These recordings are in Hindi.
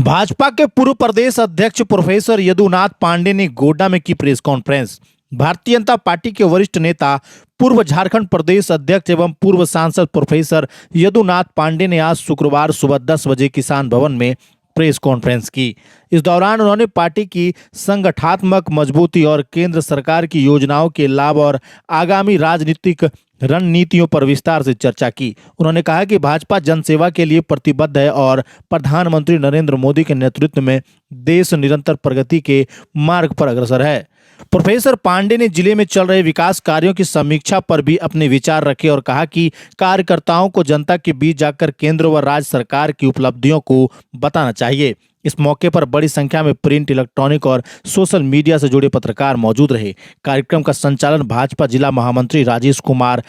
भाजपा के पूर्व प्रदेश अध्यक्ष प्रोफेसर यदुनाथ पांडे ने गोड्डा में की press conference. Bharatiya Janata party के वरिष्ठ नेता, पूर्व झारखंड प्रदेश अध्यक्ष एवं पूर्व सांसद प्रोफेसर यदुनाथ पांडे ने आज शुक्रवार सुबह 10 बजे किसान भवन में प्रेस कॉन्फ्रेंस की। इस दौरान उन्होंने पार्टी की संगठनात्मक मजबूती और केंद्र सरकार की योजनाओं के लाभ और आगामी राजनीतिक रणनीतियों पर विस्तार से चर्चा की। उन्होंने कहा कि भाजपा जनसेवा के लिए प्रतिबद्ध है और प्रधानमंत्री नरेंद्र मोदी के नेतृत्व में देश निरंतर प्रगति के मार्ग पर अग्रसर है। प्रोफेसर पांडे ने जिले में चल रहे विकास कार्यों की समीक्षा पर भी अपने विचार रखे और कहा कि कार्यकर्ताओं को जनता के बीच जाकर केंद्र व राज्य सरकार की उपलब्धियों को बताना चाहिए। इस मौके पर बड़ी संख्या में प्रिंट, इलेक्ट्रॉनिक और सोशल मीडिया से जुड़े पत्रकार मौजूद रहे। कार्यक्रम का संचालन भाजपा जिला महामंत्री राजेश कुमार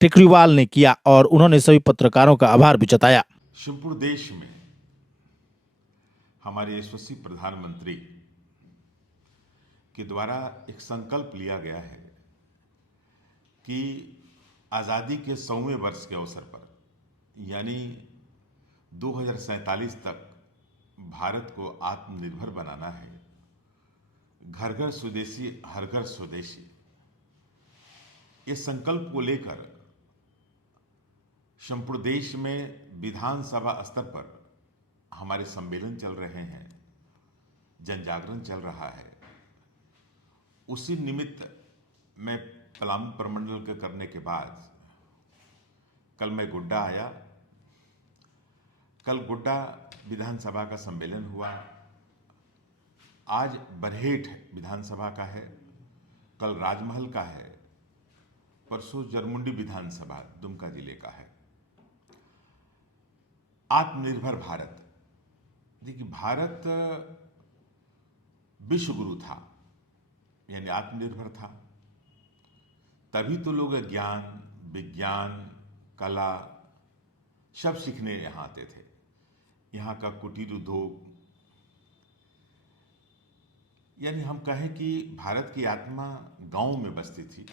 टेकरीवाल ने किया और उन्होंने सभी पत्रकारों का आभार भी जताया। संपूर्ण देश में हमारे यशस्वी प्रधानमंत्री के द्वारा एक संकल्प लिया गया है कि आज़ादी के 100वें वर्ष के अवसर पर यानी 2047 तक भारत को आत्मनिर्भर बनाना है। घर घर स्वदेशी, हर घर स्वदेशी, इस संकल्प को लेकर संपूर्ण देश में विधानसभा स्तर पर हमारे सम्मेलन चल रहे हैं, जन जागरण चल रहा है। उसी निमित्त मैं पलामू प्रमंडल के करने के बाद कल मैं गोड्डा आया। कल गोड्डा विधानसभा का सम्मेलन हुआ। आज बरहेट विधानसभा का है, कल राजमहल का है, परसों जरमुंडी विधानसभा दुमका जिले का है। आत्मनिर्भर भारत, देखिए भारत विश्व गुरु था, यानी आत्मनिर्भर था, तभी तो लोग ज्ञान, विज्ञान, कला सब सीखने यहाँ आते थे। यहाँ का कुटीर उद्योग, यानी हम कहें कि भारत की आत्मा गांव में बसती थी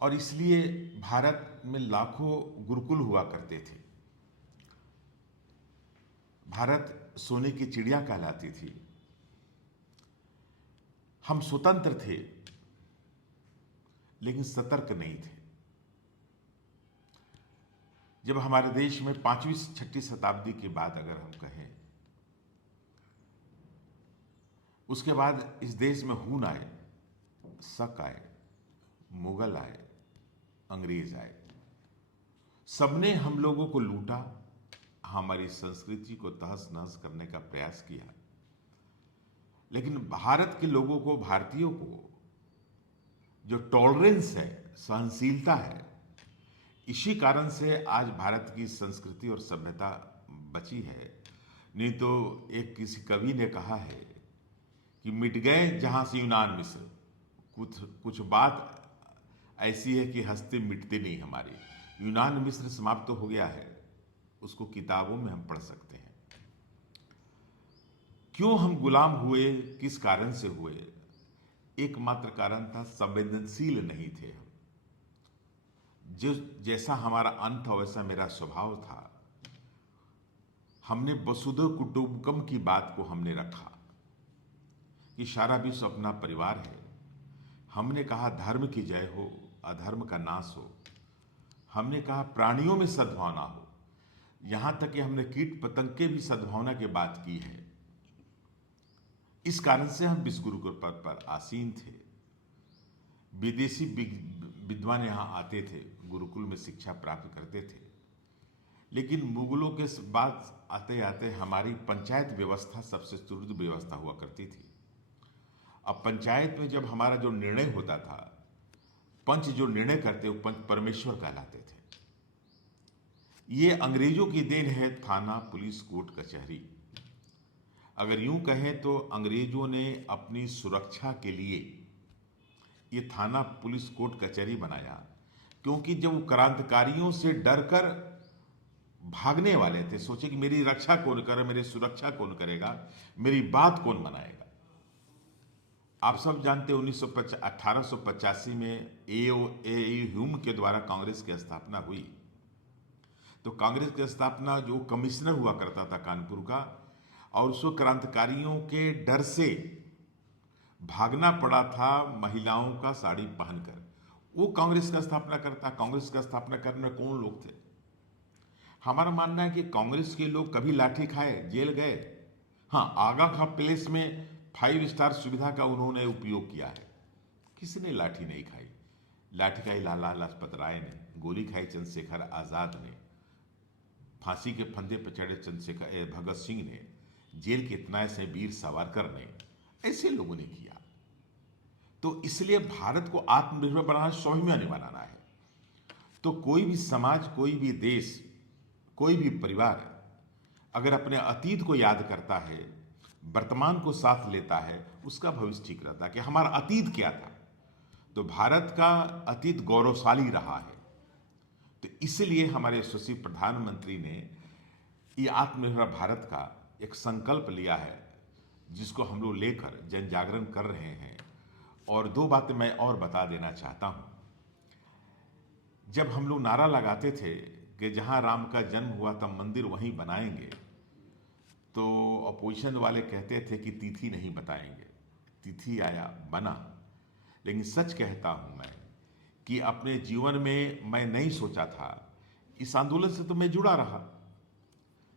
और इसलिए भारत में लाखों गुरुकुल हुआ करते थे। भारत सोने की चिड़िया कहलाती थी। हम स्वतंत्र थे लेकिन सतर्क नहीं थे। जब हमारे देश में 5वीं 6वीं शताब्दी के बाद अगर हम कहें, उसके बाद इस देश में हून आए, शक आए, मुगल आए, अंग्रेज आए, सबने हम लोगों को लूटा, हमारी संस्कृति को तहस नहस करने का प्रयास किया। लेकिन भारत के लोगों को, भारतीयों को जो टॉलरेंस है, सहनशीलता है, इसी कारण से आज भारत की संस्कृति और सभ्यता बची है। नहीं तो एक किसी कवि ने कहा है कि मिट गए जहां से यूनान मिस्र, कुछ बात ऐसी है कि हंसते मिटते नहीं। हमारी यूनान मिस्र समाप्त तो हो गया है, उसको किताबों में हम पढ़ सकते हैं। क्यों हम गुलाम हुए, किस कारण से हुए? एकमात्र कारण था संवेदनशील नहीं थे हम। जो जैसा हमारा अंत था वैसा मेरा स्वभाव था। हमने वसुधैव कुटुंबकम की बात को हमने रखा कि सारा विश्व अपना परिवार है। हमने कहा धर्म की जय हो, अधर्म का नाश हो। हमने कहा प्राणियों में सद्भावना हो। यहां तक कि हमने कीट पतंग के भी सद्भावना की बात की है। इस कारण से हम विश्व गुरु पद पर आसीन थे। विदेशी विद्वान यहाँ आते थे, गुरुकुल में शिक्षा प्राप्त करते थे। लेकिन मुगलों के बाद आते आते हमारी पंचायत व्यवस्था सबसे सुदृढ़ व्यवस्था हुआ करती थी। अब पंचायत में जब हमारा जो निर्णय होता था, पंच जो निर्णय करते वो पंच परमेश्वर कहलाते थे। ये अंग्रेजों की देन है, थाना, पुलिस, कोर्ट, कचहरी। अगर यूं कहें तो अंग्रेजों ने अपनी सुरक्षा के लिए ये थाना, पुलिस, कोर्ट, कचहरी बनाया, क्योंकि जब वो क्रांतिकारियों से डरकर भागने वाले थे, सोचे कि मेरी रक्षा कौन करे, मेरी सुरक्षा कौन करेगा, मेरी बात कौन मनाएगा। आप सब जानते हैं 1885 में ए ह्यूम के द्वारा कांग्रेस की स्थापना हुई। तो कांग्रेस की स्थापना जो कमिश्नर हुआ करता था कानपुर का, और उसको क्रांतिकारियों के डर से भागना पड़ा था महिलाओं का साड़ी पहनकर, वो कांग्रेस का स्थापना करता। कांग्रेस का स्थापना करने में कौन लोग थे? हमारा मानना है कि कांग्रेस के लोग कभी लाठी खाए, जेल गए? हाँ, आगा खां पैलेस में 5 स्टार सुविधा का उन्होंने उपयोग किया है। किसी ने लाठी नहीं खाई। लाठी खाई लाला लाजपत राय ने, गोली खाई चंद्रशेखर आजाद ने, फांसी के फंदे पर चढ़े चंद्रशेखर भगत सिंह ने, जेल के तनाए से वीर सावरकर ने, ऐसे लोगों ने किया। तो इसलिए भारत को आत्मनिर्भर बनाना, स्वाभिमानी बनाना है। तो कोई भी समाज, कोई भी देश, कोई भी परिवार अगर अपने अतीत को याद करता है, वर्तमान को साथ लेता है, उसका भविष्य ठीक रहता है कि हमारा अतीत क्या था। तो भारत का अतीत गौरवशाली रहा है। तो इसलिए हमारे यशस्वी प्रधानमंत्री ने ये आत्मनिर्भर भारत का एक संकल्प लिया है, जिसको हम लोग लेकर जन जागरण कर रहे हैं। और 2 बातें मैं और बता देना चाहता हूं। जब हम लोग नारा लगाते थे कि जहां राम का जन्म हुआ था मंदिर वहीं बनाएंगे, तो अपोजिशन वाले कहते थे कि तिथि नहीं बताएंगे। तिथि आया, बना। लेकिन सच कहता हूं मैं कि अपने जीवन में मैं नहीं सोचा था, इस आंदोलन से तो मैं जुड़ा रहा।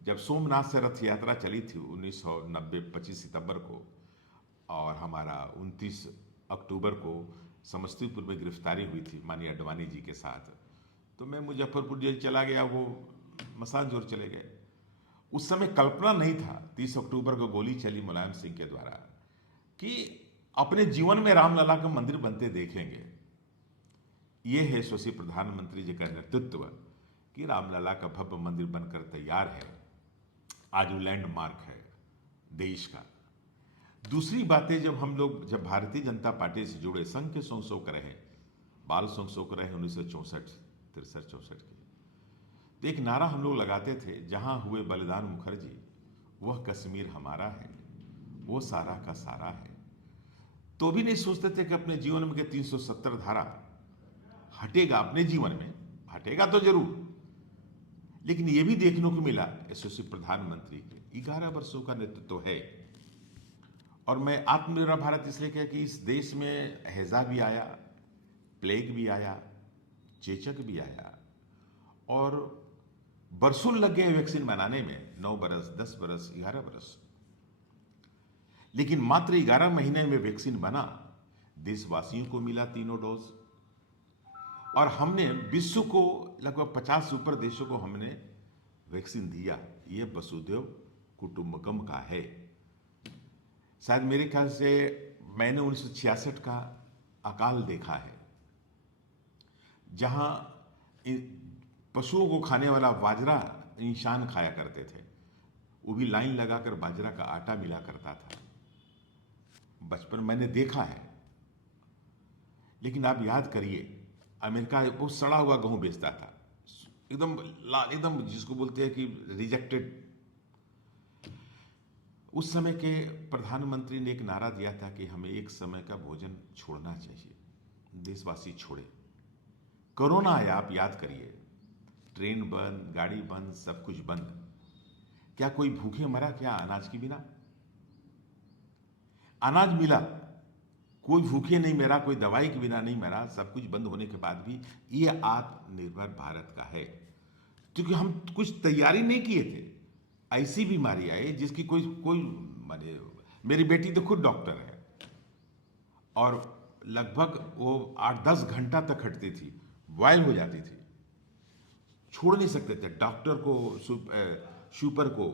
जब सोमनाथ से रथ यात्रा चली थी 1990 25 सितंबर को, और हमारा 29 अक्टूबर को समस्तीपुर में गिरफ्तारी हुई थी माननीय अडवाणी जी के साथ, तो मैं मुजफ्फरपुर जेल चला गया, वो मसान जोर चले गए। उस समय कल्पना नहीं था 30 अक्टूबर को गोली चली मुलायम सिंह के द्वारा कि अपने जीवन में रामलला का मंदिर बनते देखेंगे। ये है यशस्वी प्रधानमंत्री जी का नेतृत्व कि रामलला का भव्य मंदिर बनकर तैयार है। आज वो लैंडमार्क है देश का। दूसरी बातें, जब भारतीय जनता पार्टी से जुड़े, संघ के संशोक रहे, बाल संशोक रहे 1964 63 64 के, तो एक नारा हम लोग लगाते थे, जहां हुए बलिदान मुखर्जी वह कश्मीर हमारा है, वो सारा का सारा है। तो भी नहीं सोचते थे कि अपने जीवन में 370 धारा हटेगा, अपने जीवन में हटेगा तो जरूर। लेकिन यह भी देखने को मिला यशस्वी प्रधानमंत्री के 11 वर्षों का नेतृत्व है। और मैं आत्मनिर्भर भारत इसलिए कहा कि इस देश में हैजा भी आया, प्लेग भी आया, चेचक भी आया, और बरसों लग गए वैक्सीन बनाने में, 9 बरस, 10 बरस, 11 बरस। लेकिन मात्र 11 महीने में वैक्सीन बना, देशवासियों को मिला 3 डोज, और हमने विश्व को लगभग 50 से ऊपर देशों को हमने वैक्सीन दिया। ये वसुधैव कुटुंबकम का है। शायद मेरे ख्याल से मैंने 1966 का अकाल देखा है, जहां पशुओं को खाने वाला बाजरा इंसान खाया करते थे, वो भी लाइन लगाकर बाजरा का आटा मिला करता था। बचपन मैंने देखा है। लेकिन आप याद करिए, अमेरिका वो सड़ा हुआ गेहूं बेचता था, एकदम लाल, एकदम जिसको बोलते हैं कि रिजेक्टेड। उस समय के प्रधानमंत्री ने एक नारा दिया था कि हमें एक समय का भोजन छोड़ना चाहिए, देशवासी छोड़े। कोरोना आया, आप याद करिए, ट्रेन बंद, गाड़ी बंद, सब कुछ बंद। क्या कोई भूखे मरा क्या अनाज के बिना? अनाज मिला, कोई भूखे नहीं मरा, कोई दवाई के बिना नहीं मरा। सब कुछ बंद होने के बाद भी ये आत्मनिर्भर भारत का है, क्योंकि हम कुछ तैयारी नहीं किए थे। ऐसी बीमारी आई जिसकी कोई माने, मेरी बेटी तो खुद डॉक्टर है, और लगभग वो 8-10 घंटा तक हटती थी, वायल हो जाती थी, छोड़ नहीं सकते थे। डॉक्टर को, सुपर को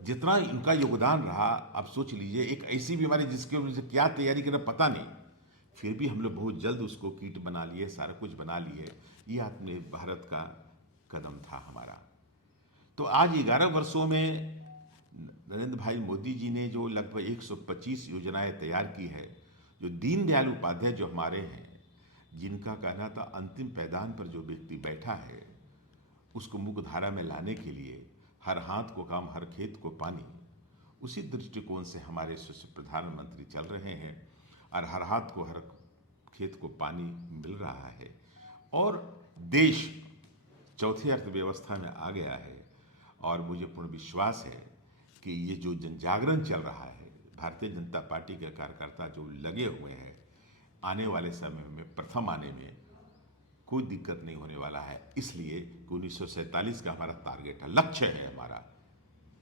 जितना इनका योगदान रहा, आप सोच लीजिए, एक ऐसी बीमारी जिसके वजह से क्या तैयारी करना पता नहीं, फिर भी हम लोग बहुत जल्द उसको किट बना लिए, सारा कुछ बना लिए। ये आत्मनिर्भर भारत का कदम था हमारा। तो आज 11 वर्षों में नरेंद्र भाई मोदी जी ने जो लगभग 125 योजनाएं तैयार की है, जो दीनदयाल उपाध्याय जो हमारे हैं, जिनका कहना था अंतिम पैदान पर जो व्यक्ति बैठा है उसको मुख्य धारा में लाने के लिए हर हाथ को काम, हर खेत को पानी, उसी दृष्टिकोण से हमारे प्रधानमंत्री चल रहे हैं। और हर हाथ को, हर खेत को पानी मिल रहा है, और देश चौथी अर्थव्यवस्था में आ गया है। और मुझे पूर्ण विश्वास है कि ये जो जनजागरण चल रहा है, भारतीय जनता पार्टी के कार्यकर्ता जो लगे हुए हैं, आने वाले समय में प्रथम आने में कोई दिक्कत नहीं होने वाला है। इसलिए कि 1947 का हमारा टारगेट है, लक्ष्य है हमारा।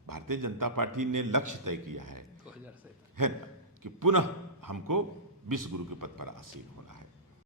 भारतीय जनता पार्टी ने लक्ष्य तय किया है 2047 है ना, कि पुनः हमको विश्व गुरु के पद पर आसीन होना।